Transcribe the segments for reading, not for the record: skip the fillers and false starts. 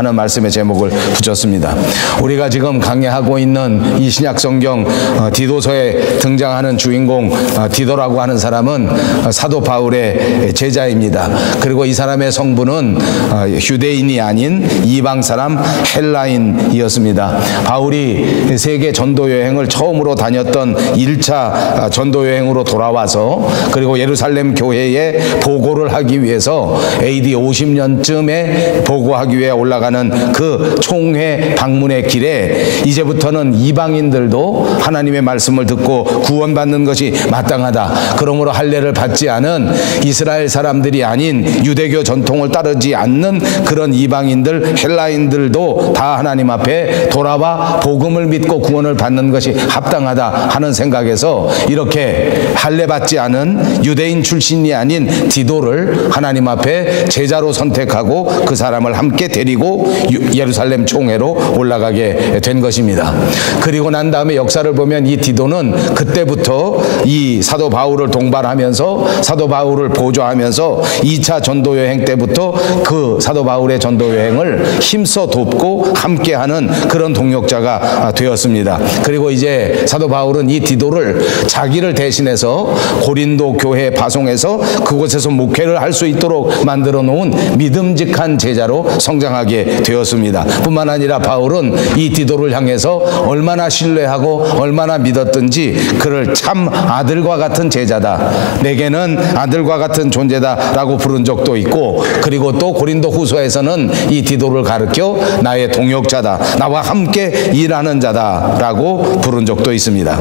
하는 말씀의 제목을 붙였습니다. 우리가 지금 강의하고 있는 이 신약 성경 디도서에 등장하는 주인공 디도라고 하는 사람은 사도 바울의 제자입니다. 그리고 이 사람의 성부는 유대인이 아닌 이방 사람 헬라인이었습니다. 바울이 세계 전도 여행을 처음으로 다녔던 1차 전도 여행으로 돌아와서 그리고 예루살렘 교회에 보고를 하기 위해서 AD 50년쯤에 보고하기 위해 올라가는 그 총회 방문의 길에 이제부터는 이방인들도 하나님의 말씀을 듣고 구원받는 것이 마땅하다. 그러므로 할례를 받지 않은 이스라엘 사람들이 아닌 유대교 전통을 따르지 않는 그런 이방인들, 헬라인들도 다 하나님 앞에 돌아와 복음을 믿고 구원을 받는 것이 합당하다 하는 생각에서 이렇게 할례 받지 않은 유대인 출신이 아닌 디도를 하나님 앞에 제자로 선택하고 그 사람을 함께 데리고 예루살렘 총회로 올라가게 된 것입니다. 그리고 난 다음에 역사를 보면 이 디도는 그때부터 이 사도 바울을 동반하면서 사도 바울을 보조하면서 2차 전도 여행 때부터 그 사도 바울의 전도 여행을 힘써 돕고 함께하는 그런 동역자가 되었습니다. 그리고 이제 사도 바울은 이 디도를 자기를 대신해서 고린도 교회에 파송해서 그곳에서 목회를 할 수 있도록 만들어 놓은 믿음직한 제자로 성장하게 되었습니다. 뿐만 아니라 바울은 이 디도를 향해서 얼마나 신뢰하고 얼마나 믿었든지 그를 참 아들과 같은 제자다, 내게는 아들과 같은 존재다 라고 부른 적도 있고, 그리고 또 고린도 후서에서는 이 디도를 가르쳐 나의 동역자다, 나와 함께 일하는 자다 라고 부른 적도 있습니다.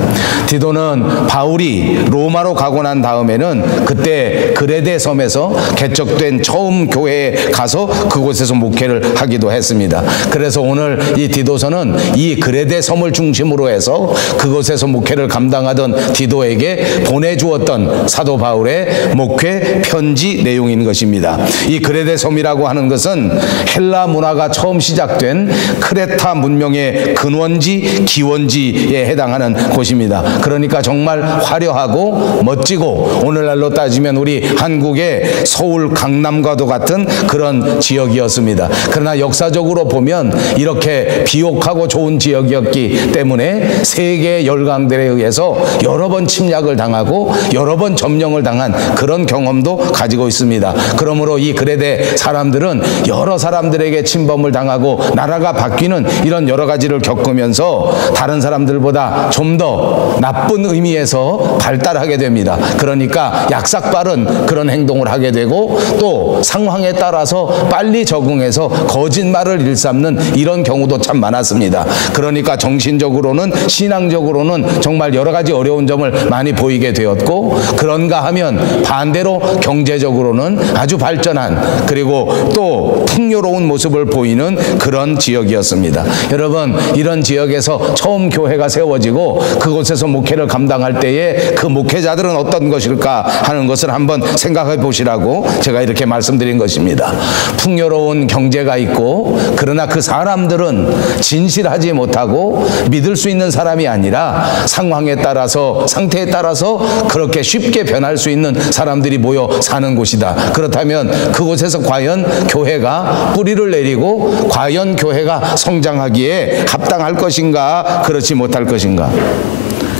디도는 바울이 로마로 가고 난 다음에는 그때 그레데 섬에서 개척된 처음 교회에 가서 그곳에서 목회를 하기도 했습니다. 그래서 오늘 이 디도서는 이 그레데 섬을 중심으로 해서 그곳에서 목회를 감당하던 디도에게 보내주었던 사도 바울의 목회 편지 내용인 것입니다. 이 그레데 섬이라고 하는 것은 헬라 문화가 처음 시작된 크레타 문명의 근원지, 기원지에 해당하는 곳입니다. 그러니까 정말 화려하고 멋지고 오늘날로 따지면 우리 한국의 서울 강남과도 같은 그런 지역이었습니다. 그러나 역사적으로 보면 이렇게 비옥하고 좋은 지역이었기 때문에 세계 열강들에 의해서 여러 번 침략을 당하고 여러 번 점령을 당한 그런 경험도 가지고 있습니다. 그러므로 이 그레데 사람들은 여러 사람들에게 침범을 당하고 나라가 바뀌는 이런 여러 가지를 겪으면서 다른 사람들보다 좀 더 나쁜 의미에서 발달하게 됩니다. 그러니까 약삭빠른 그런 행동을 하게 되고 또 상황에 따라서 빨리 적응해서 거짓말을 일삼는 이런 경우도 참 많았습니다. 그러니까 정신적으로는, 신앙적으로는 정말 여러 가지 어려운 점을 많이 보이게 되었고, 그런가 하면 반대로 경제적으로는 아주 발전한 그리고 또 풍요로운 모습을 보이는 그런 지역이었습니다. 여러분, 이런 지역에서 처음 교회가 세워지고 그곳에서 목회를 감당할 때에 그 목회자들은 어떤 것일까 하는 것을 한번 생각해 보시라고 제가 이렇게 말씀드린 것입니다. 풍요로운 경제가 있고, 그러나 그 사람들은 진실하지 못하고 믿을 수 있는 사람이 아니라 상황에 따라서, 상태에 따라서 그렇게 쉽게 변할 수 있는 사람들이 모여 사는 곳이다. 그렇다면 그곳에서 과연 교회가 뿌리를 내리고 과연 교회가 성장하기에 합당할 것인가, 그렇지 못할 것인가?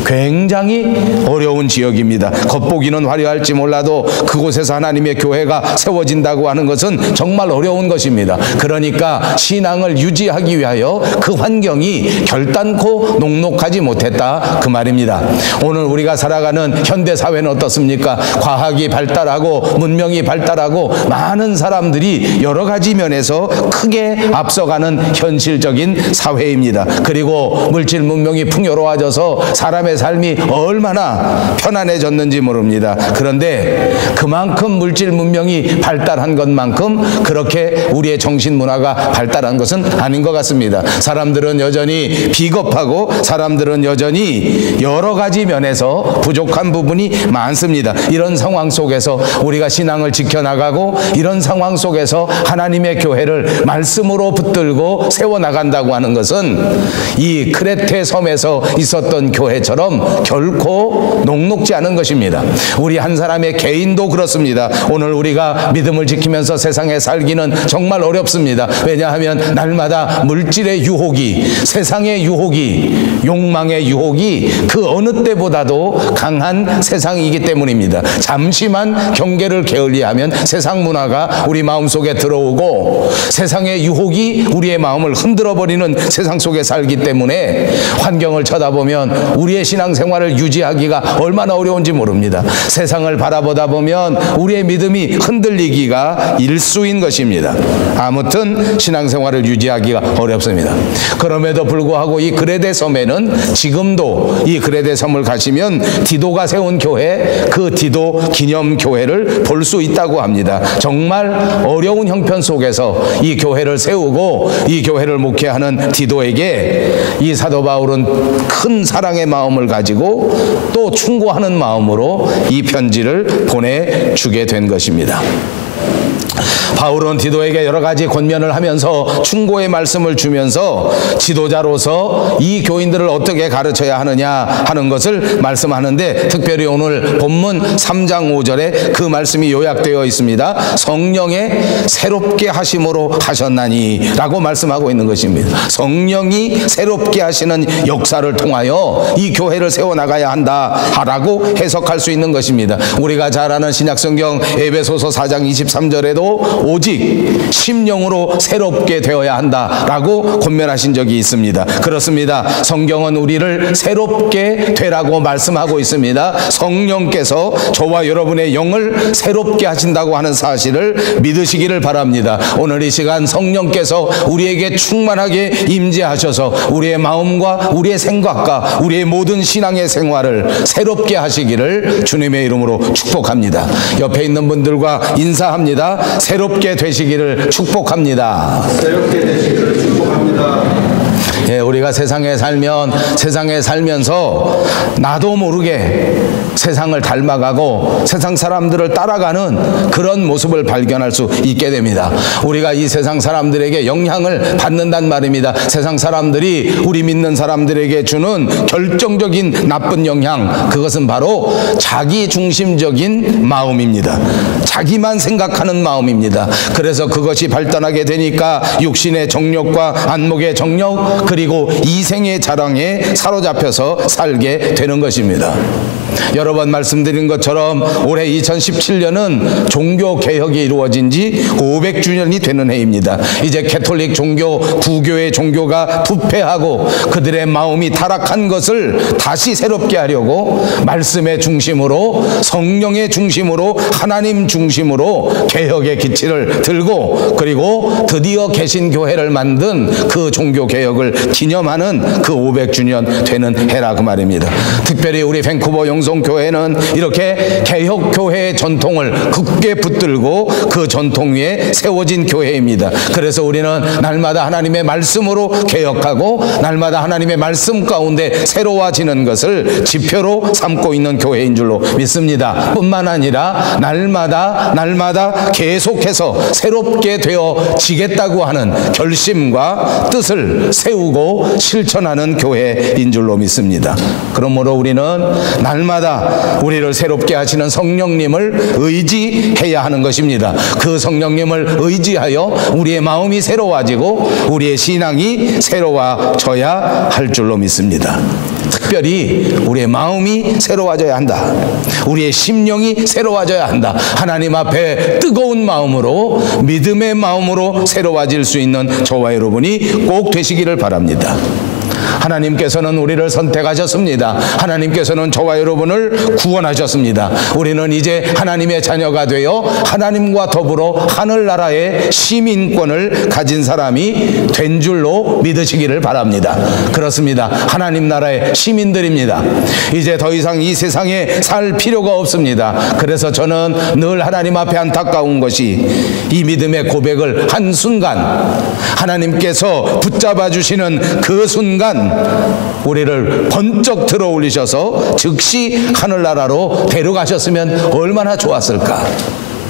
굉장히 어려운 지역입니다. 겉보기는 화려할지 몰라도 그곳에서 하나님의 교회가 세워진다고 하는 것은 정말 어려운 것입니다. 그러니까 신앙을 유지하기 위하여 그 환경이 결단코 녹록하지 못했다, 그 말입니다. 오늘 우리가 살아가는 현대사회는 어떻습니까? 과학이 발달하고 문명이 발달하고 많은 사람들이 여러 가지 면에서 크게 앞서가는 현실적인 사회입니다. 그리고 물질 문명이 풍요로워져서 사람의 삶이 얼마나 편안해졌는지 모릅니다. 그런데 그만큼 물질 문명이 발달한 것만큼 그렇게 우리의 정신 문화가 발달한 것은 아닌 것 같습니다. 사람들은 여전히 비겁하고 사람들은 여전히 여러 가지 면에서 부족한 부분이 많습니다. 이런 상황 속에서 우리가 신앙을 지켜나가고 이런 상황 속에서 하나님의 교회를 말씀으로 붙들고 세워나간다고 하는 것은 이 크레테 섬에서 있었던 교회처럼 것처럼 결코 녹록지 않은 것입니다. 우리 한 사람의 개인도 그렇습니다. 오늘 우리가 믿음을 지키면서 세상에 살기는 정말 어렵습니다. 왜냐하면 날마다 물질의 유혹이, 세상의 유혹이, 욕망의 유혹이 그 어느 때보다도 강한 세상이기 때문입니다. 잠시만 경계를 게을리하면 세상 문화가 우리 마음속에 들어오고 세상의 유혹이 우리의 마음을 흔들어버리는 세상 속에 살기 때문에 환경을 쳐다보면 우리의 신앙생활을 유지하기가 얼마나 어려운지 모릅니다. 세상을 바라보다 보면 우리의 믿음이 흔들리기가 일수인 것입니다. 아무튼 신앙생활을 유지하기가 어렵습니다. 그럼에도 불구하고 이 그레데 섬에는 지금도 이 그레데 섬을 가시면 디도가 세운 교회, 그 디도 기념교회를 볼 수 있다고 합니다. 정말 어려운 형편 속에서 이 교회를 세우고 이 교회를 목회하는 디도에게 이 사도 바울은 큰 사랑의 마음을 가지고 또 충고하는 마음으로 이 편지를 보내주게 된 것입니다. 바울은 디도에게 여러 가지 권면을 하면서 충고의 말씀을 주면서 지도자로서 이 교인들을 어떻게 가르쳐야 하느냐 하는 것을 말씀하는데, 특별히 오늘 본문 3장 5절에 그 말씀이 요약되어 있습니다. 성령의 새롭게 하심으로 하셨나니 라고 말씀하고 있는 것입니다. 성령이 새롭게 하시는 역사를 통하여 이 교회를 세워나가야 한다 라고 해석할 수 있는 것입니다. 우리가 잘 아는 신약성경 에베소서 4장 23절에도 오직 심령으로 새롭게 되어야 한다라고 권면하신 적이 있습니다. 그렇습니다. 성경은 우리를 새롭게 되라고 말씀하고 있습니다. 성령께서 저와 여러분의 영을 새롭게 하신다고 하는 사실을 믿으시기를 바랍니다. 오늘 이 시간 성령께서 우리에게 충만하게 임재하셔서 우리의 마음과 우리의 생각과 우리의 모든 신앙의 생활을 새롭게 하시기를 주님의 이름으로 축복합니다. 옆에 있는 분들과 인사합니다. 새롭게 되시기를 축복합니다. 새롭게 되시기를 축복합니다. 예, 우리가 세상에 살면서 나도 모르게 세상을 닮아가고 세상 사람들을 따라가는 그런 모습을 발견할 수 있게 됩니다. 우리가 이 세상 사람들에게 영향을 받는단 말입니다. 세상 사람들이 우리 믿는 사람들에게 주는 결정적인 나쁜 영향, 그것은 바로 자기중심적인 마음입니다. 자기만 생각하는 마음입니다. 그래서 그것이 발전하게 되니까 육신의 정욕과 안목의 정욕, 그리고 이생의 자랑에 사로잡혀서 살게 되는 것입니다. 여러 번 말씀드린 것처럼 올해 2017년은 종교개혁이 이루어진 지 500주년이 되는 해입니다. 이제 캐톨릭 종교, 구교의 종교가 부패하고 그들의 마음이 타락한 것을 다시 새롭게 하려고 말씀의 중심으로, 성령의 중심으로, 하나님 중심으로 개혁의 기치를 들고, 그리고 드디어 개신교회를 만든 그 종교개혁을 기념하는 그 500주년 되는 해라 그 말입니다. 특별히 우리 밴쿠버 영성교회는 이렇게 개혁교회의 전통을 굳게 붙들고 그 전통 위에 세워진 교회입니다. 그래서 우리는 날마다 하나님의 말씀으로 개혁하고 날마다 하나님의 말씀 가운데 새로워지는 것을 지표로 삼고 있는 교회인 줄로 믿습니다. 뿐만 아니라 날마다 계속해서 새롭게 되어지겠다고 하는 결심과 뜻을 세우고 실천하는 교회인 줄로 믿습니다. 그러므로 우리는 날마다 우리를 새롭게 하시는 성령님을 의지해야 하는 것입니다. 그 성령님을 의지하여 우리의 마음이 새로워지고 우리의 신앙이 새로워져야 할 줄로 믿습니다. 특별히 우리의 마음이 새로워져야 한다. 우리의 심령이 새로워져야 한다. 하나님 앞에 뜨거운 마음으로, 믿음의 마음으로 새로워질 수 있는 저와 여러분이 꼭 되시기를 바랍니다. 하나님께서는 우리를 선택하셨습니다. 하나님께서는 저와 여러분을 구원하셨습니다. 우리는 이제 하나님의 자녀가 되어 하나님과 더불어 하늘나라의 시민권을 가진 사람이 된 줄로 믿으시기를 바랍니다. 그렇습니다. 하나님 나라의 시민들입니다. 이제 더 이상 이 세상에 살 필요가 없습니다. 그래서 저는 늘 하나님 앞에 안타까운 것이 이 믿음의 고백을 한순간 하나님께서 붙잡아 주시는 그 순간 우리를 번쩍 들어 올리셔서 즉시 하늘나라로 데려가셨으면 얼마나 좋았을까.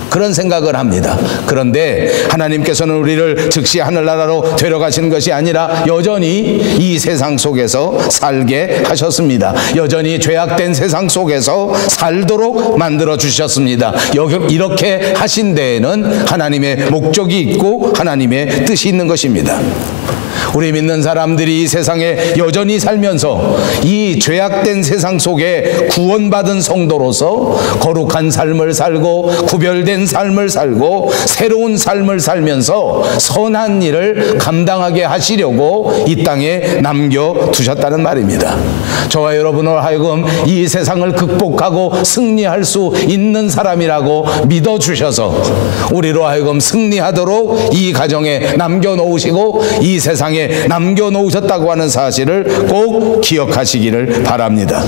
그런 생각을 합니다. 그런데 하나님께서는 우리를 즉시 하늘나라로 데려가시는 것이 아니라 여전히 이 세상 속에서 살게 하셨습니다. 여전히 죄악된 세상 속에서 살도록 만들어 주셨습니다. 이렇게 하신 데에는 하나님의 목적이 있고 하나님의 뜻이 있는 것입니다. 우리 믿는 사람들이 이 세상에 여전히 살면서 이 죄악된 세상 속에 구원받은 성도로서 거룩한 삶을 살고 구별된 삶을 살고 새로운 삶을 살면서 선한 일을 감당하게 하시려고 이 땅에 남겨두셨다는 말입니다. 저와 여러분을 하여금 이 세상을 극복하고 승리할 수 있는 사람이라고 믿어주셔서 우리로 하여금 승리하도록 이 가정에 남겨놓으시고 이 세상에 남겨놓으셨다고 하는 사실을 꼭 기억하시기를 바랍니다.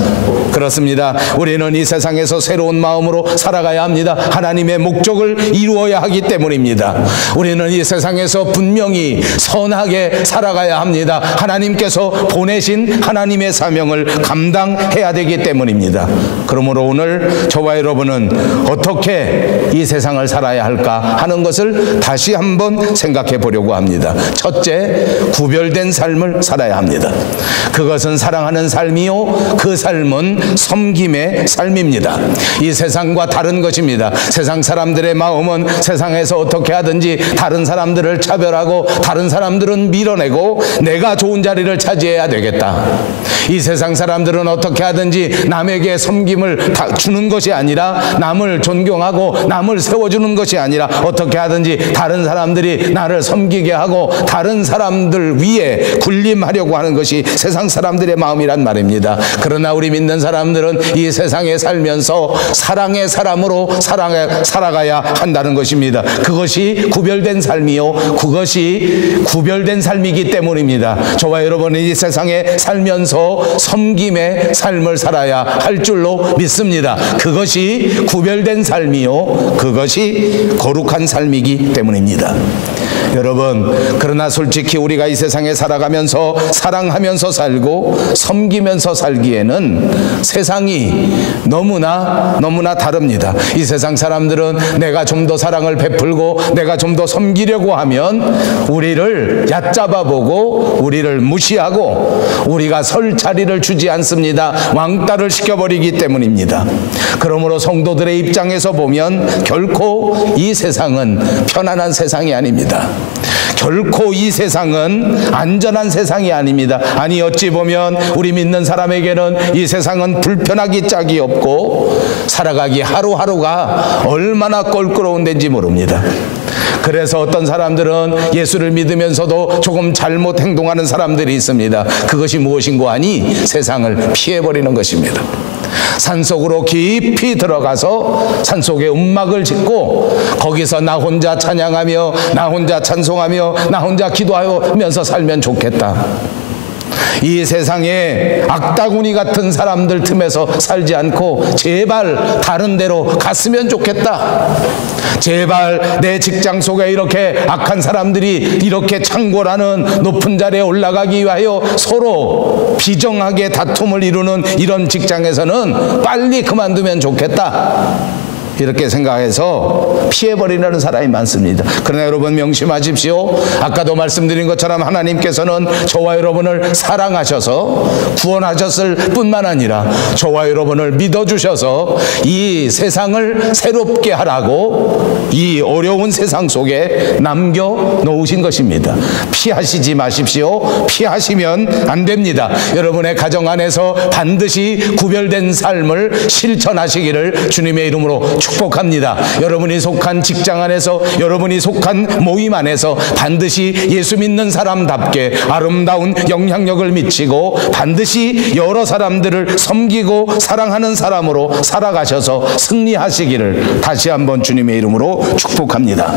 그렇습니다. 우리는 이 세상에서 새로운 마음으로 살아가야 합니다. 하나님의 목적을 이루어야 하기 때문입니다. 우리는 이 세상에서 분명히 선하게 살아가야 합니다. 하나님께서 보내신 하나님의 사명을 감당해야 되기 때문입니다. 그러므로 오늘 저와 여러분은 어떻게 이 세상을 살아야 할까 하는 것을 다시 한번 생각해 보려고 합니다. 첫째, 구별된 삶을 살아야 합니다. 그것은 사랑하는 삶이요, 그 삶은 섬김의 삶입니다. 이 세상과 다른 것입니다. 세상 사람들의 마음은 세상에서 어떻게 하든지 다른 사람들을 차별하고 다른 사람들은 밀어내고 내가 좋은 자리를 차지해야 되겠다. 이 세상 사람들은 어떻게 하든지 남에게 섬김을 주는 것이 아니라 남을 존경하고 남을 세워주는 것이 아니라 어떻게 하든지 다른 사람들이 나를 섬기게 하고 다른 사람들 위에 군림하려고 하는 것이 세상 사람들의 마음이란 말입니다. 그러나 우리 믿는 사람들은 이 세상에 살면서 사랑의 사람으로 살아가야 한다는 것입니다. 그것이 구별된 삶이요, 그것이 구별된 삶이기 때문입니다. 저와 여러분은 이 세상에 살면서 섬김의 삶을 살아야 할 줄로 믿습니다. 그것이 구별된 삶이요, 그것이 거룩한 삶이기 때문입니다. 여러분, 그러나 솔직히 우리가 이 세상에 살아가면서 사랑하면서 살고 섬기면서 살기에는 세상이 너무나 다릅니다. 이 세상 사람들은 내가 좀 더 사랑을 베풀고 내가 좀 더 섬기려고 하면 우리를 얕잡아 보고 우리를 무시하고 우리가 설 자리를 주지 않습니다. 왕따를 시켜버리기 때문입니다. 그러므로 성도들의 입장에서 보면 결코 이 세상은 편안한 세상이 아닙니다. 결코 이 세상은 안전한 세상이 아닙니다. 아니, 어찌 보면 우리 믿는 사람에게는 이 세상은 불편하기 짝이 없고 살아가기 하루하루가 얼마나 껄끄러운 데인지 모릅니다. 그래서 어떤 사람들은 예수를 믿으면서도 조금 잘못 행동하는 사람들이 있습니다. 그것이 무엇인고 하니 세상을 피해버리는 것입니다. 산속으로 깊이 들어가서 산속에 움막을 짓고 거기서 나 혼자 찬양하며 나 혼자 찬송하며 나 혼자 기도하면서 살면 좋겠다. 이 세상에 악다구니 같은 사람들 틈에서 살지 않고 제발 다른 데로 갔으면 좋겠다. 제발 내 직장 속에 이렇게 악한 사람들이 이렇게 창궐하는 높은 자리에 올라가기 위하여 서로 비정하게 다툼을 이루는 이런 직장에서는 빨리 그만두면 좋겠다. 이렇게 생각해서 피해버리는 사람이 많습니다. 그러나 여러분 명심하십시오. 아까도 말씀드린 것처럼 하나님께서는 저와 여러분을 사랑하셔서 구원하셨을 뿐만 아니라 저와 여러분을 믿어주셔서 이 세상을 새롭게 하라고 이 어려운 세상 속에 남겨놓으신 것입니다. 피하시지 마십시오. 피하시면 안 됩니다. 여러분의 가정 안에서 반드시 구별된 삶을 실천하시기를 주님의 이름으로 축복합니다. 여러분이 속한 직장 안에서, 여러분이 속한 모임 안에서 반드시 예수 믿는 사람답게 아름다운 영향력을 미치고 반드시 여러 사람들을 섬기고 사랑하는 사람으로 살아가셔서 승리하시기를 다시 한번 주님의 이름으로 축복합니다.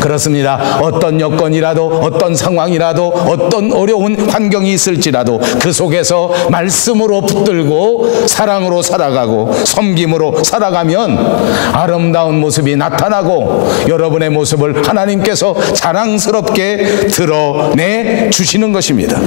그렇습니다. 어떤 여건이라도, 어떤 상황이라도, 어떤 어려운 환경이 있을지라도 그 속에서 말씀으로 붙들고 사랑으로 살아가고 섬김으로 살아가면 아름다운 모습이 나타나고 나타나고 여러분의 모습을 하나님께서 자랑스럽게 드러내 주시는 것입니다.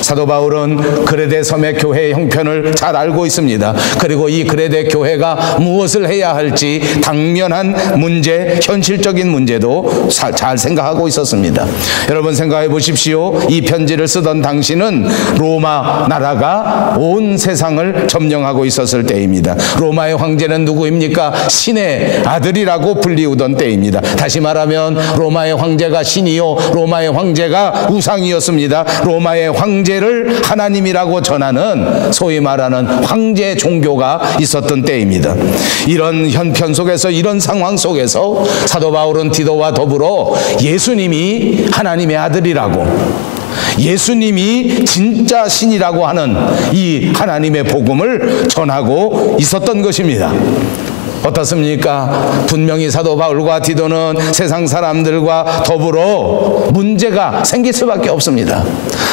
사도 바울은 그레데 섬의 교회의 형편을 잘 알고 있습니다. 그리고 이 그레데 교회가 무엇을 해야 할지 당면한 문제, 현실적인 문제도 잘 생각하고 있었습니다. 여러분 생각해 보십시오. 이 편지를 쓰던 당시는 로마 나라가 온 세상을 점령하고 있었을 때입니다. 로마의 황제는 누구입니까? 신의 아들이라고 불리우던 때입니다. 다시 말하면 로마의 황제가 신이요, 로마의 황제가 우상이었습니다. 로마의 황제를 하나님이라고 전하는 소위 말하는 황제 종교가 있었던 때입니다. 이런 현편 속에서, 이런 상황 속에서 사도 바울은 디도와 더불어 예수님이 하나님의 아들이라고, 예수님이 진짜 신이라고 하는 이 하나님의 복음을 전하고 있었던 것입니다. 어떻습니까? 분명히 사도 바울과 디도는 세상 사람들과 더불어 문제가 생길 수밖에 없습니다.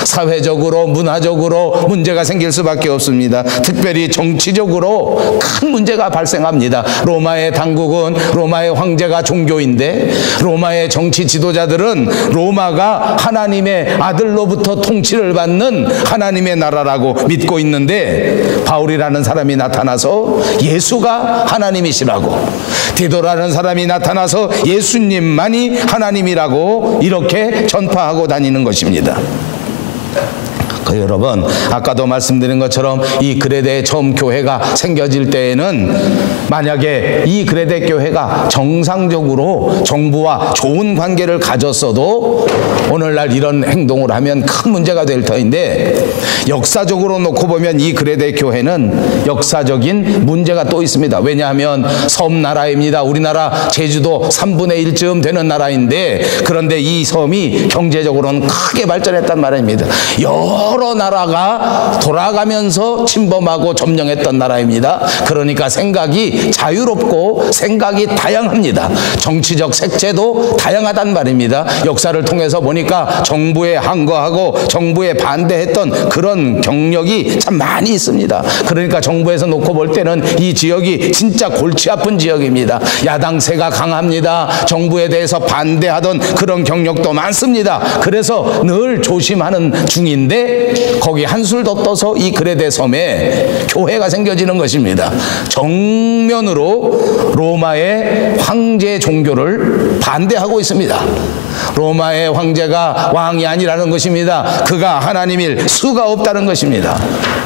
사회적으로, 문화적으로 문제가 생길 수밖에 없습니다. 특별히 정치적으로 큰 문제가 발생합니다. 로마의 당국은 로마의 황제가 종교인데, 로마의 정치 지도자들은 로마가 하나님의 아들로부터 통치를 받는 하나님의 나라라고 믿고 있는데, 바울이라는 사람이 나타나서 예수가 하나님이시라고, 디도라는 사람이 나타나서 예수님만이 하나님이라고 이렇게 전파하고 다니는 것입니다. 여러분, 아까도 말씀드린 것처럼 이 그레데 처음 교회가 생겨질 때에는 만약에 이 그레데 교회가 정상적으로 정부와 좋은 관계를 가졌어도 오늘날 이런 행동을 하면 큰 문제가 될 터인데, 역사적으로 놓고 보면 이 그레데 교회는 역사적인 문제가 또 있습니다. 왜냐하면 섬나라입니다. 우리나라 제주도 3분의 1쯤 되는 나라인데, 그런데 이 섬이 경제적으로는 크게 발전했단 말입니다. 여러 나라가 돌아가면서 침범하고 점령했던 나라입니다. 그러니까 생각이 자유롭고 생각이 다양합니다. 정치적 색채도 다양하단 말입니다. 역사를 통해서 보니까 정부에 항거하고 정부에 반대했던 그런 경력이 참 많이 있습니다. 그러니까 정부에서 놓고 볼 때는 이 지역이 진짜 골치 아픈 지역입니다. 야당세가 강합니다. 정부에 대해서 반대하던 그런 경력도 많습니다. 그래서 늘 조심하는 중인데, 거기 한술 더 떠서 이 그레데 섬에 교회가 생겨지는 것입니다. 정면으로 로마의 황제 종교를 반대하고 있습니다. 로마의 황제가 왕이 아니라는 것입니다. 그가 하나님일 수가 없다는 것입니다.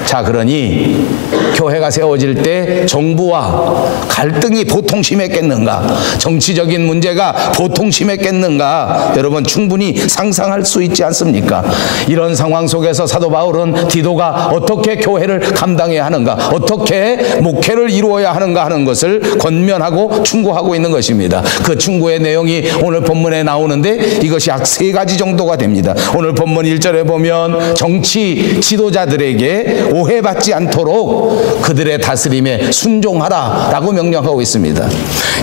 자, 그러니 교회가 세워질 때 정부와 갈등이 보통 심했겠는가? 정치적인 문제가 보통 심했겠는가? 여러분 충분히 상상할 수 있지 않습니까? 이런 상황 속에서 사도 바울은 디도가 어떻게 교회를 감당해야 하는가, 어떻게 목회를 이루어야 하는가 하는 것을 권면하고 충고하고 있는 것입니다. 그 충고의 내용이 오늘 본문에 나오는데 이것이 약 3가지 정도가 됩니다. 오늘 본문 1절에 보면 정치 지도자들에게 오해받지 않도록 그들의 다스림에 순종하라 라고 명령하고 있습니다.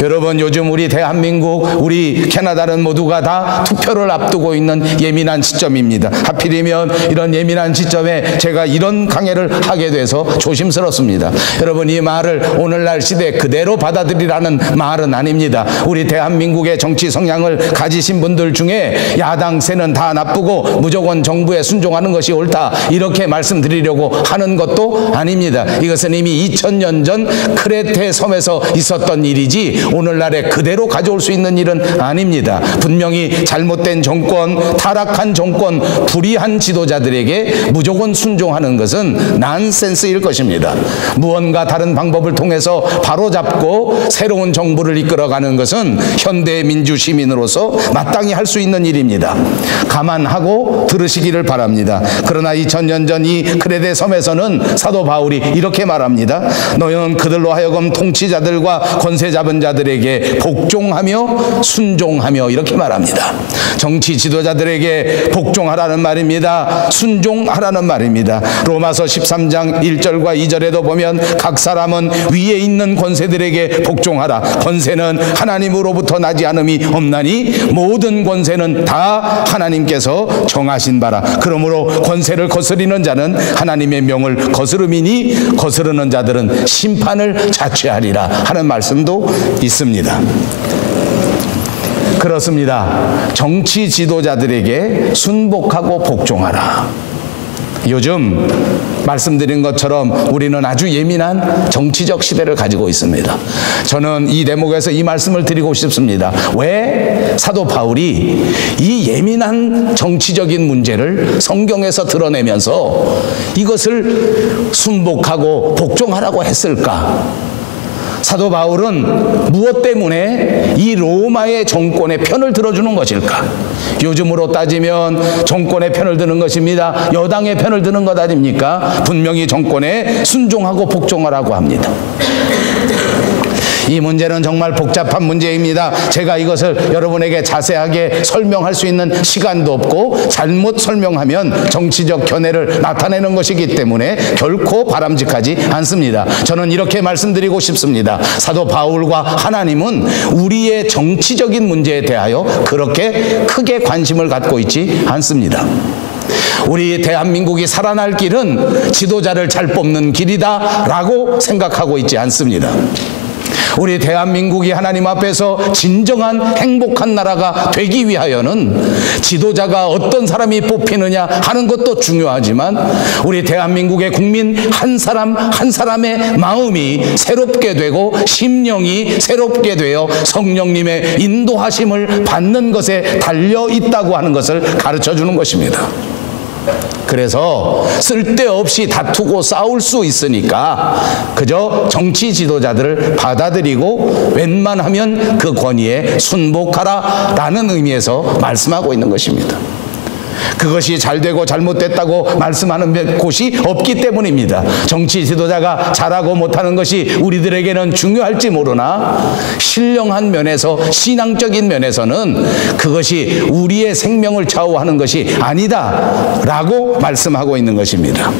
여러분, 요즘 우리 대한민국, 우리 캐나다는 모두가 다 투표를 앞두고 있는 예민한 시점입니다. 하필이면 이런 예민한 시점에 제가 이런 강해를 하게 돼서 조심스럽습니다. 여러분, 이 말을 오늘날 시대 그대로 받아들이라는 말은 아닙니다. 우리 대한민국의 정치 성향을 가지신 분들 중에 야당세는 다 나쁘고 무조건 정부에 순종하는 것이 옳다, 이렇게 말씀드리려고 하는 것도 아닙니다. 이것은 이미 2000년 전 크레테 섬에서 있었던 일이지 오늘날에 그대로 가져올 수 있는 일은 아닙니다. 분명히 잘못된 정권, 타락한 정권, 불의한 지도자들에게 무조건 순종하는 것은 난센스일 것입니다. 무언가 다른 방법을 통해서 바로잡고 새로운 정부를 이끌어가는 것은 현대 민주 시민으로서 마땅히 할 수 있는 일입니다. 감안하고 들으시기를 바랍니다. 그러나 2000년 전 이 크레데 섬에서는 사도 바울이 이렇게 말합니다. 너희는 그들로 하여금 통치자들과 권세 잡은 자들에게 복종하며 순종하며, 이렇게 말합니다. 정치 지도자들에게 복종하라는 말입니다. 순종하라는 말입니다. 로마서 13장 1절과 2절에도 보면 각 사람은 위에 있는 권세들에게 복종하라. 권세는 하나님으로부터 나지 않음이 없나니 모든 권세는 다 하나님께서 정하신 바라. 그러므로 권세를 거스리는 자는 하나님의 명을 거스름이니 거스르는 자들은 심판을 자취하리라 하는 말씀도 있습니다. 그렇습니다. 정치 지도자들에게 순복하고 복종하라. 요즘 말씀드린 것처럼 우리는 아주 예민한 정치적 시대를 가지고 있습니다. 저는 이 대목에서 이 말씀을 드리고 싶습니다. 왜 사도 바울이 이 예민한 정치적인 문제를 성경에서 드러내면서 이것을 순복하고 복종하라고 했을까? 사도 바울은 무엇 때문에 이 로마의 정권의 편을 들어주는 것일까? 요즘으로 따지면 정권의 편을 드는 것입니다. 여당의 편을 드는 것 아닙니까? 분명히 정권에 순종하고 복종하라고 합니다. 이 문제는 정말 복잡한 문제입니다. 제가 이것을 여러분에게 자세하게 설명할 수 있는 시간도 없고 잘못 설명하면 정치적 견해를 나타내는 것이기 때문에 결코 바람직하지 않습니다. 저는 이렇게 말씀드리고 싶습니다. 사도 바울과 하나님은 우리의 정치적인 문제에 대하여 그렇게 크게 관심을 갖고 있지 않습니다. 우리 대한민국이 살아날 길은 지도자를 잘 뽑는 길이다 라고 생각하고 있지 않습니다. 우리 대한민국이 하나님 앞에서 진정한 행복한 나라가 되기 위하여는 지도자가 어떤 사람이 뽑히느냐 하는 것도 중요하지만 우리 대한민국의 국민 한 사람 한 사람의 마음이 새롭게 되고 심령이 새롭게 되어 성령님의 인도하심을 받는 것에 달려 있다고 하는 것을 가르쳐 주는 것입니다. 그래서 쓸데없이 다투고 싸울 수 있으니까 그저 정치 지도자들을 받아들이고 웬만하면 그 권위에 순복하라 라는 의미에서 말씀하고 있는 것입니다. 그것이 잘되고 잘못됐다고 말씀하는 곳이 없기 때문입니다. 정치 지도자가 잘하고 못하는 것이 우리들에게는 중요할지 모르나 신령한 면에서 신앙적인 면에서는 그것이 우리의 생명을 좌우하는 것이 아니다 라고 말씀하고 있는 것입니다.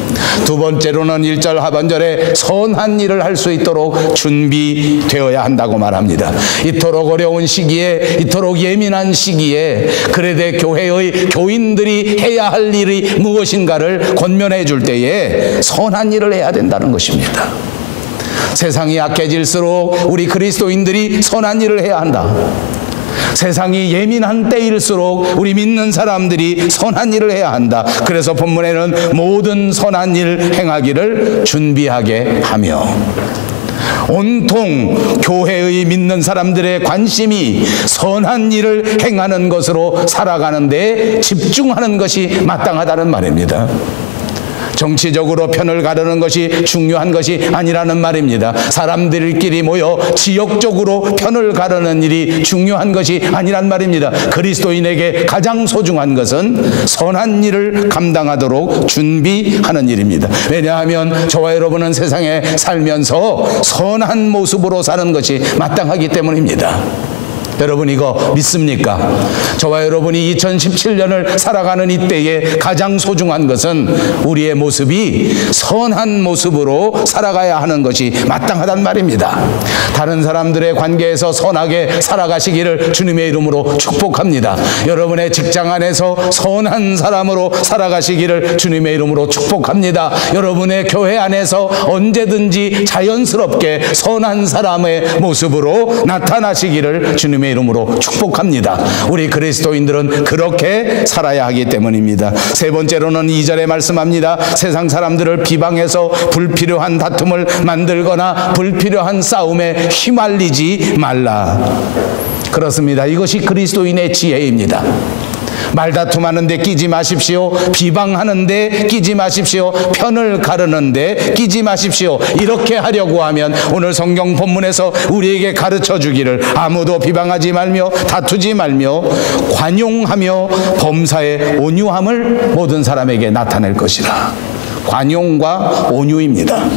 두 번째로는 1절 하반절에 선한 일을 할 수 있도록 준비되어야 한다고 말합니다. 이토록 어려운 시기에 이토록 예민한 시기에 그레데 교회의 교인들이 해야 할 일이 무엇인가를 권면해 줄 때에 선한 일을 해야 된다는 것입니다. 세상이 약해질수록 우리 그리스도인들이 선한 일을 해야 한다. 세상이 예민한 때일수록 우리 믿는 사람들이 선한 일을 해야 한다. 그래서 본문에는 모든 선한 일 행하기를 준비하게 하며 온통 교회의 믿는 사람들의 관심이 선한 일을 행하는 것으로 살아가는 데 집중하는 것이 마땅하다는 말입니다. 정치적으로 편을 가르는 것이 중요한 것이 아니라는 말입니다. 사람들끼리 모여 지역적으로 편을 가르는 일이 중요한 것이 아니란 말입니다. 그리스도인에게 가장 소중한 것은 선한 일을 감당하도록 준비하는 일입니다. 왜냐하면 저와 여러분은 세상에 살면서 선한 모습으로 사는 것이 마땅하기 때문입니다. 여러분 이거 믿습니까? 저와 여러분이 2017년을 살아가는 이때에 가장 소중한 것은 우리의 모습이 선한 모습으로 살아가야 하는 것이 마땅하단 말입니다. 다른 사람들의 관계에서 선하게 살아가시기를 주님의 이름으로 축복합니다. 여러분의 직장 안에서 선한 사람으로 살아가시기를 주님의 이름으로 축복합니다. 여러분의 교회 안에서 언제든지 자연스럽게 선한 사람의 모습으로 나타나시기를 주님의 이름으로 축복합니다. 우리 그리스도인들은 그렇게 살아야 하기 때문입니다. 세 번째로는 2절에 말씀합니다. 세상 사람들을 비방해서 불필요한 다툼을 만들거나 불필요한 싸움에 휘말리지 말라. 그렇습니다. 이것이 그리스도인의 지혜입니다. 말다툼하는데 끼지 마십시오. 비방하는데 끼지 마십시오. 편을 가르는데 끼지 마십시오. 이렇게 하려고 하면 오늘 성경 본문에서 우리에게 가르쳐 주기를 아무도 비방하지 말며 다투지 말며 관용하며 범사의 온유함을 모든 사람에게 나타낼 것이라. 관용과 온유입니다.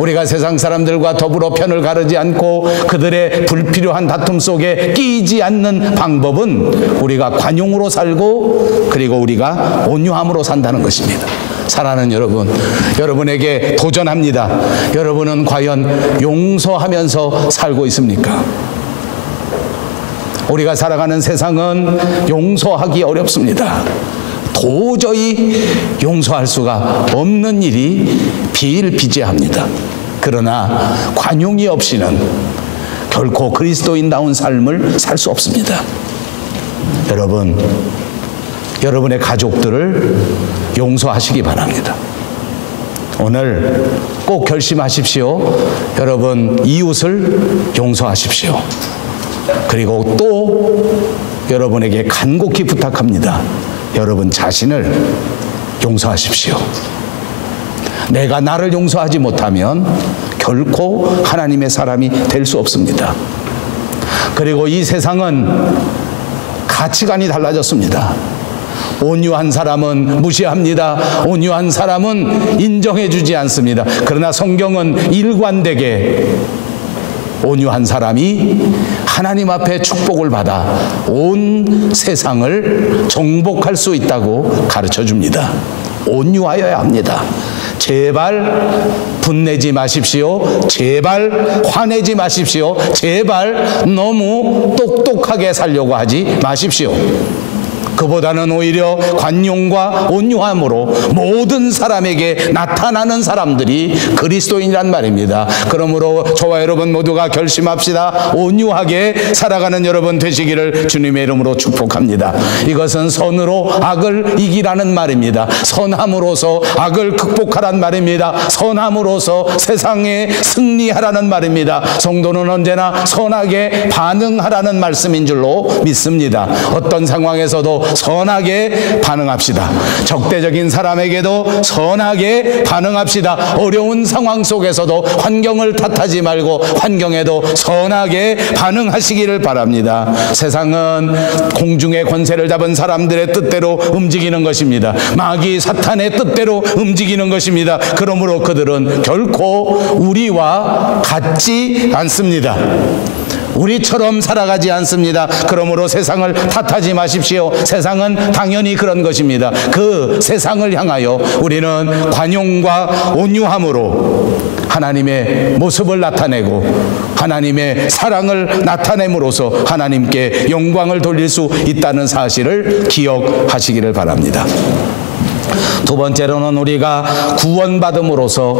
우리가 세상 사람들과 더불어 편을 가르지 않고 그들의 불필요한 다툼 속에 끼지 않는 방법은 우리가 관용으로 살고 그리고 우리가 온유함으로 산다는 것입니다. 사랑하는 여러분, 여러분에게 도전합니다. 여러분은 과연 용서하면서 살고 있습니까? 우리가 살아가는 세상은 용서하기 어렵습니다. 도저히 용서할 수가 없는 일이 비일비재합니다. 그러나 관용이 없이는 결코 그리스도인다운 삶을 살 수 없습니다. 여러분, 여러분의 가족들을 용서하시기 바랍니다. 오늘 꼭 결심하십시오. 여러분, 이웃을 용서하십시오. 그리고 또 여러분에게 간곡히 부탁합니다. 여러분 자신을 용서하십시오. 내가 나를 용서하지 못하면 결코 하나님의 사람이 될 수 없습니다. 그리고 이 세상은 가치관이 달라졌습니다. 온유한 사람은 무시합니다. 온유한 사람은 인정해주지 않습니다. 그러나 성경은 일관되게 온유한 사람이 하나님 앞에 축복을 받아 온 세상을 정복할 수 있다고 가르쳐 줍니다. 온유하여야 합니다. 제발 분내지 마십시오. 제발 화내지 마십시오. 제발 너무 똑똑하게 살려고 하지 마십시오. 그보다는 오히려 관용과 온유함으로 모든 사람에게 나타나는 사람들이 그리스도인이란 말입니다. 그러므로 저와 여러분 모두가 결심합시다. 온유하게 살아가는 여러분 되시기를 주님의 이름으로 축복합니다. 이것은 선으로 악을 이기라는 말입니다. 선함으로서 악을 극복하란 말입니다. 선함으로서 세상에 승리하라는 말입니다. 성도는 언제나 선하게 반응하라는 말씀인 줄로 믿습니다. 어떤 상황에서도 선하게 반응합시다. 적대적인 사람에게도 선하게 반응합시다. 어려운 상황 속에서도 환경을 탓하지 말고 환경에도 선하게 반응하시기를 바랍니다. 세상은 공중의 권세를 잡은 사람들의 뜻대로 움직이는 것입니다. 마귀 사탄의 뜻대로 움직이는 것입니다. 그러므로 그들은 결코 우리와 같지 않습니다. 우리처럼 살아가지 않습니다. 그러므로 세상을 탓하지 마십시오. 세상은 당연히 그런 것입니다. 그 세상을 향하여 우리는 관용과 온유함으로 하나님의 모습을 나타내고 하나님의 사랑을 나타냄으로써 하나님께 영광을 돌릴 수 있다는 사실을 기억하시기를 바랍니다. 두 번째로는 우리가 구원받음으로써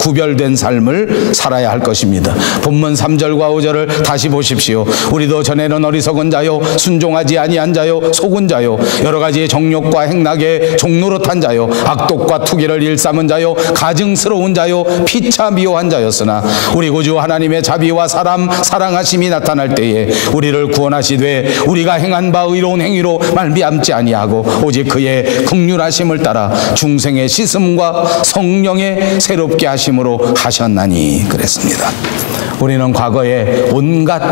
구별된 삶을 살아야 할 것입니다. 본문 3절과 5절을 다시 보십시오. 우리도 전에는 어리석은 자요, 순종하지 아니한 자요, 속은 자요, 여러 가지 정욕과 행락에 종노릇한 자요, 악독과 투기를 일삼은 자요, 가증스러운 자요, 피차 미워한 자였으나 우리 구주 하나님의 자비와 사랑하심이 나타날 때에 우리를 구원하시되 우리가 행한 바 의로운 행위로 말미암지 아니하고 오직 그의 긍휼하심을 따라 중생의 씻음과 성령의 새롭게 하심으로 하셨나니 그랬습니다. 우리는 과거에 온갖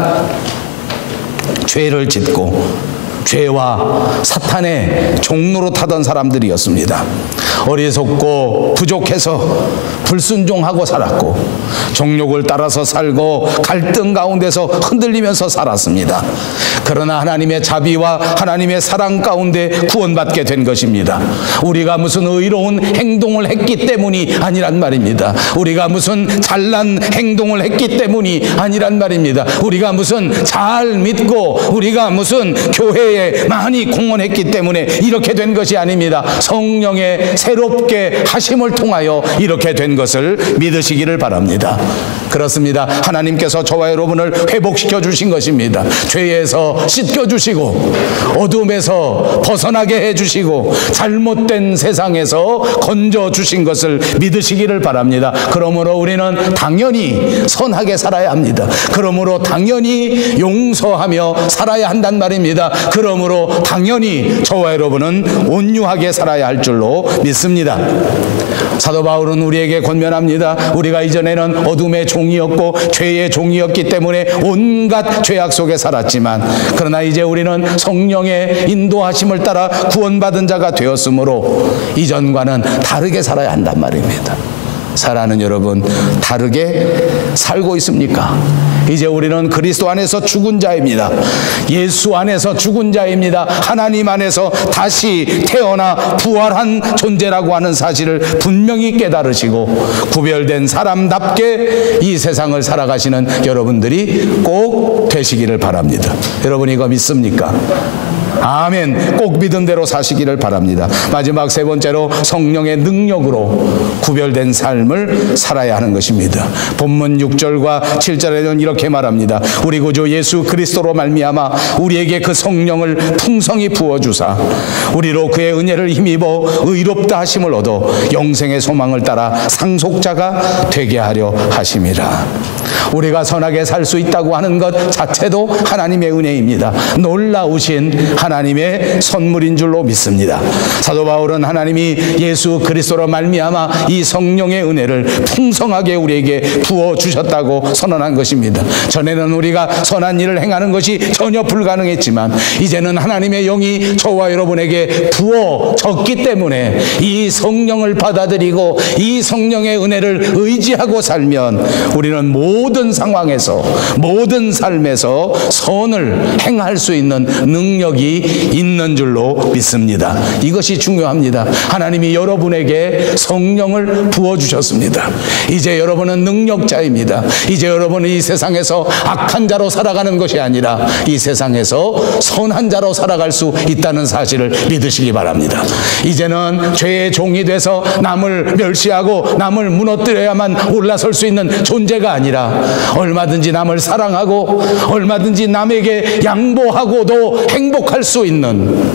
죄를 짓고 죄와 사탄의 종로로 타던 사람들이었습니다. 어리석고 부족해서 불순종하고 살았고 정욕을 따라서 살고 갈등 가운데서 흔들리면서 살았습니다. 그러나 하나님의 자비와 하나님의 사랑 가운데 구원받게 된 것입니다. 우리가 무슨 의로운 행동을 했기 때문이 아니란 말입니다. 우리가 무슨 잘난 행동을 했기 때문이 아니란 말입니다. 우리가 무슨 잘 믿고 우리가 무슨 교회에 많이 공헌했기 때문에 이렇게 된 것이 아닙니다. 성령의 새롭게 하심을 통하여 이렇게 된 것을 믿으시기를 바랍니다. 그렇습니다. 하나님께서 저와 여러분을 회복시켜 주신 것입니다. 죄에서 씻겨 주시고 어둠에서 벗어나게 해주시고 잘못된 세상에서 건져 주신 것을 믿으시기를 바랍니다. 그러므로 우리는 당연히 선하게 살아야 합니다. 그러므로 당연히 용서하며 살아야 한단 말입니다. 그러므로 당연히 저와 여러분은 온유하게 살아야 할 줄로 믿습니다. 사도 바울은 우리에게 권면합니다. 우리가 이전에는 어둠의 종이었고 죄의 종이었기 때문에 온갖 죄악 속에 살았지만 그러나 이제 우리는 성령의 인도하심을 따라 구원받은 자가 되었으므로 이전과는 다르게 살아야 한단 말입니다. 사랑하는 여러분, 다르게 살고 있습니까? 이제 우리는 그리스도 안에서 죽은 자입니다. 예수 안에서 죽은 자입니다. 하나님 안에서 다시 태어나 부활한 존재라고 하는 사실을 분명히 깨달으시고 구별된 사람답게 이 세상을 살아가시는 여러분들이 꼭 되시기를 바랍니다. 여러분 이거 믿습니까? 아멘. 꼭 믿은 대로 사시기를 바랍니다. 마지막 세 번째로 성령의 능력으로 구별된 삶을 살아야 하는 것입니다. 본문 6절과 7절에는 이렇게 말합니다. 우리 구주 예수 그리스도로 말미암아 우리에게 그 성령을 풍성히 부어주사 우리로 그의 은혜를 힘입어 의롭다 하심을 얻어 영생의 소망을 따라 상속자가 되게 하려 하심이라. 우리가 선하게 살 수 있다고 하는 것 자체도 하나님의 은혜입니다. 놀라우신 하나님의 선물인 줄로 믿습니다. 사도 바울은 하나님이 예수 그리스도로 말미암아 이 성령의 은혜를 풍성하게 우리에게 부어주셨다고 선언한 것입니다. 전에는 우리가 선한 일을 행하는 것이 전혀 불가능했지만 이제는 하나님의 영이 저와 여러분에게 부어졌기 때문에 이 성령을 받아들이고 이 성령의 은혜를 의지하고 살면 우리는 모든 상황에서 모든 삶에서 선을 행할 수 있는 능력이 있는 줄로 믿습니다. 이것이 중요합니다. 하나님이 여러분에게 성령을 부어주셨습니다. 이제 여러분은 능력자입니다. 이제 여러분은 이 세상에서 악한 자로 살아가는 것이 아니라 이 세상에서 선한 자로 살아갈 수 있다는 사실을 믿으시기 바랍니다. 이제는 죄의 종이 돼서 남을 멸시하고 남을 무너뜨려야만 올라설 수 있는 존재가 아니라 얼마든지 남을 사랑하고 얼마든지 남에게 양보하고도 행복할 수 있는,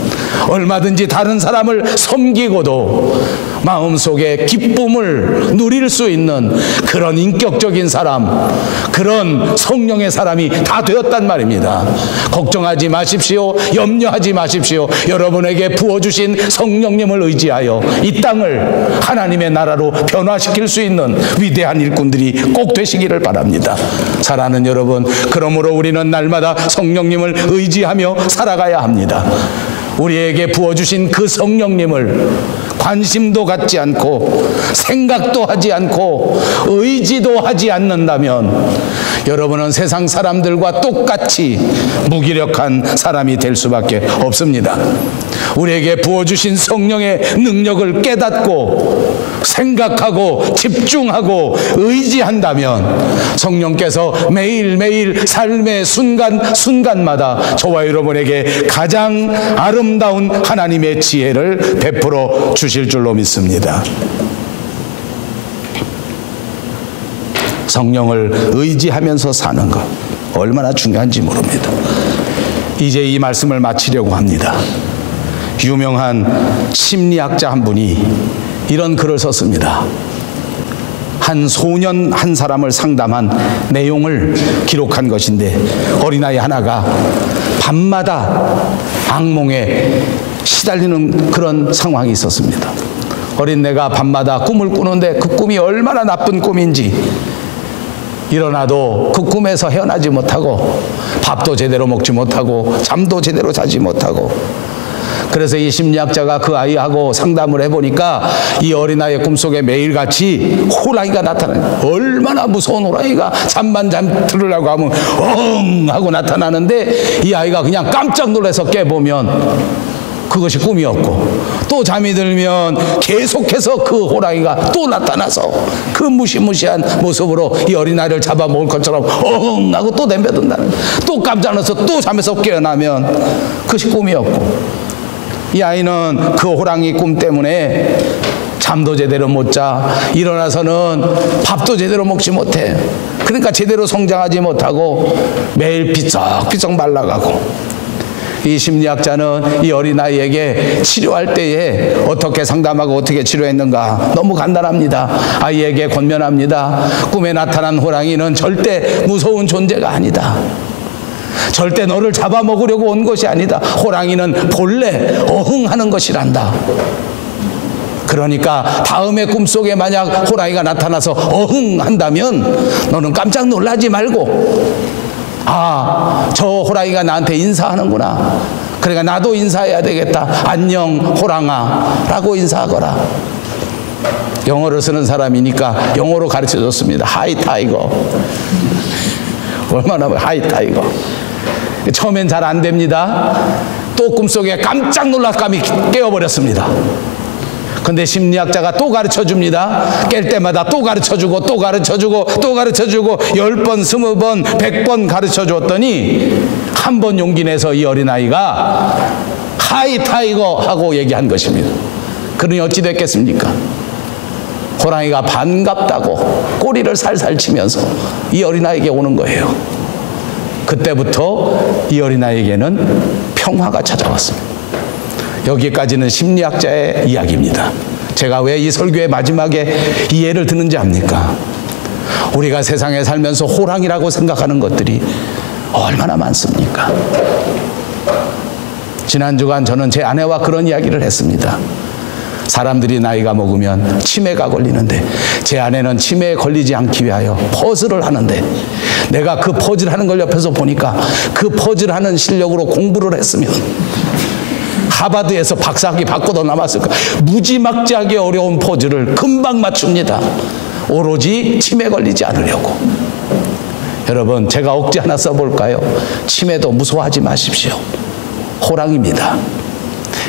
얼마든지 다른 사람을 섬기고도 마음속에 기쁨을 누릴 수 있는 그런 인격적인 사람, 그런 성령의 사람이 다 되었단 말입니다. 걱정하지 마십시오. 염려하지 마십시오. 여러분에게 부어주신 성령님을 의지하여 이 땅을 하나님의 나라로 변화시킬 수 있는 위대한 일꾼들이 꼭 되시기를 바랍니다. 사랑하는 여러분, 그러므로 우리는 날마다 성령님을 의지하며 살아가야 합니다. 우리에게 부어주신 그 성령님을 관심도 갖지 않고 생각도 하지 않고 의지도 하지 않는다면 여러분은 세상 사람들과 똑같이 무기력한 사람이 될 수밖에 없습니다. 우리에게 부어주신 성령의 능력을 깨닫고 생각하고 집중하고 의지한다면 성령께서 매일매일 삶의 순간순간마다 저와 여러분에게 가장 아름다운 하나님의 지혜를 베풀어 주실 줄로 믿습니다. 성령을 의지하면서 사는 것 얼마나 중요한지 모릅니다. 이제 이 말씀을 마치려고 합니다. 유명한 심리학자 한 분이 이런 글을 썼습니다. 한 소년 한 사람을 상담한 내용을 기록한 것인데, 어린아이 하나가 밤마다 악몽에 시달리는 그런 상황이 있었습니다. 어린애가 밤마다 꿈을 꾸는데 그 꿈이 얼마나 나쁜 꿈인지, 일어나도 그 꿈에서 헤어나지 못하고 밥도 제대로 먹지 못하고 잠도 제대로 자지 못하고, 그래서 이 심리학자가 그 아이하고 상담을 해보니까 이 어린아이의 꿈속에 매일같이 호랑이가 나타나요. 얼마나 무서운 호랑이가 잠만 들으려고 하면 엉 하고 나타나는데 이 아이가 그냥 깜짝 놀라서 깨보면 그것이 꿈이었고, 또 잠이 들면 계속해서 그 호랑이가 또 나타나서 그 무시무시한 모습으로 이 어린아이를 잡아먹을 것처럼 엉 하고 또 덤벼든다는, 또 깜짝 놀라서 또 잠에서 깨어나면 그것이 꿈이었고, 이 아이는 그 호랑이 꿈 때문에 잠도 제대로 못 자, 일어나서는 밥도 제대로 먹지 못해. 그러니까 제대로 성장하지 못하고 매일 비쩍비쩍 말라가고, 이 심리학자는 이 어린아이에게 치료할 때에 어떻게 상담하고 어떻게 치료했는가? 너무 간단합니다. 아이에게 권면합니다. 꿈에 나타난 호랑이는 절대 무서운 존재가 아니다. 절대 너를 잡아먹으려고 온 것이 아니다. 호랑이는 본래 어흥하는 것이란다. 그러니까 다음에 꿈속에 만약 호랑이가 나타나서 어흥한다면 너는 깜짝 놀라지 말고, 아, 저 호랑이가 나한테 인사하는구나. 그러니까 나도 인사해야 되겠다. 안녕 호랑아 라고 인사하거라. 영어를 쓰는 사람이니까 영어로 가르쳐줬습니다. 하이 타이거. 얼마나 하이 타이거. 처음엔 잘 안 됩니다. 또 꿈속에 깜짝 놀라 감이 깨어버렸습니다. 근데 심리학자가 또 가르쳐 줍니다. 깰 때마다 또 가르쳐 주고 또 가르쳐 주고 또 가르쳐 주고 10번, 20번, 100번 가르쳐 줬더니 한 번 용기 내서 이 어린아이가 하이 타이거 하고 얘기한 것입니다. 그러니 어찌 됐겠습니까? 호랑이가 반갑다고 꼬리를 살살 치면서 이 어린아이에게 오는 거예요. 그때부터 이 어린아이에게는 평화가 찾아왔습니다. 여기까지는 심리학자의 이야기입니다. 제가 왜 이 설교의 마지막에 이 예를 드는지 압니까? 우리가 세상에 살면서 호랑이라고 생각하는 것들이 얼마나 많습니까? 지난 주간 저는 제 아내와 그런 이야기를 했습니다. 사람들이 나이가 먹으면 치매가 걸리는데 제 아내는 치매에 걸리지 않기 위하여 퍼즐을 하는데 내가 그 퍼즐 하는 걸 옆에서 보니까 그 퍼즐 하는 실력으로 공부를 했으면 하버드에서 박사학위 받고도 남았을까. 무지막지하게 어려운 퍼즐을 금방 맞춥니다. 오로지 치매 걸리지 않으려고. 여러분, 제가 억지 하나 써볼까요? 치매도 무서워하지 마십시오. 호랑이입니다.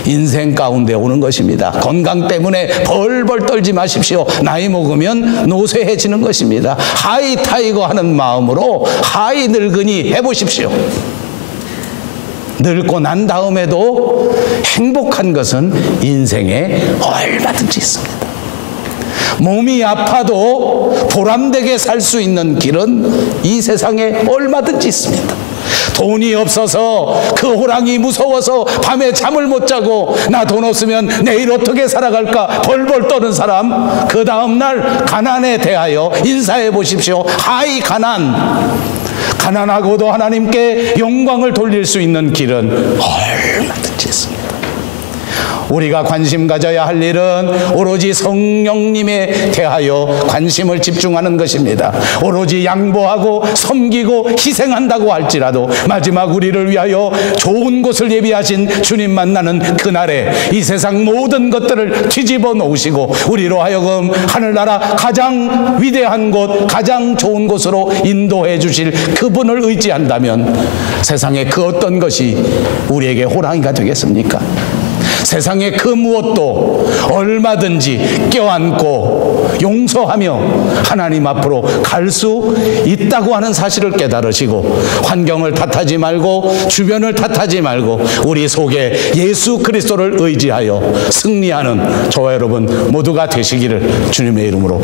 인생 가운데 오는 것입니다. 건강 때문에 벌벌 떨지 마십시오. 나이 먹으면 노쇠해지는 것입니다. 하이 타이거 하는 마음으로 하이 늙은이 해보십시오. 늙고 난 다음에도 행복한 것은 인생에 얼마든지 있습니다. 몸이 아파도 보람되게 살 수 있는 길은 이 세상에 얼마든지 있습니다. 돈이 없어서 그 호랑이 무서워서 밤에 잠을 못 자고 나 돈 없으면 내일 어떻게 살아갈까 벌벌 떠는 사람, 그 다음날 가난에 대하여 인사해 보십시오. 하이 가난. 가난하고도 하나님께 영광을 돌릴 수 있는 길은 얼마든지 있습니다. 우리가 관심 가져야 할 일은 오로지 성령님에 대하여 관심을 집중하는 것입니다. 오로지 양보하고 섬기고 희생한다고 할지라도 마지막 우리를 위하여 좋은 곳을 예비하신 주님 만나는 그날에 이 세상 모든 것들을 뒤집어 놓으시고 우리로 하여금 하늘나라 가장 위대한 곳, 가장 좋은 곳으로 인도해 주실 그분을 의지한다면 세상에 그 어떤 것이 우리에게 호랑이가 되겠습니까? 세상의 그 무엇도 얼마든지 껴안고 용서하며 하나님 앞으로 갈 수 있다고 하는 사실을 깨달으시고 환경을 탓하지 말고 주변을 탓하지 말고 우리 속에 예수 그리스도를 의지하여 승리하는 저와 여러분 모두가 되시기를 주님의 이름으로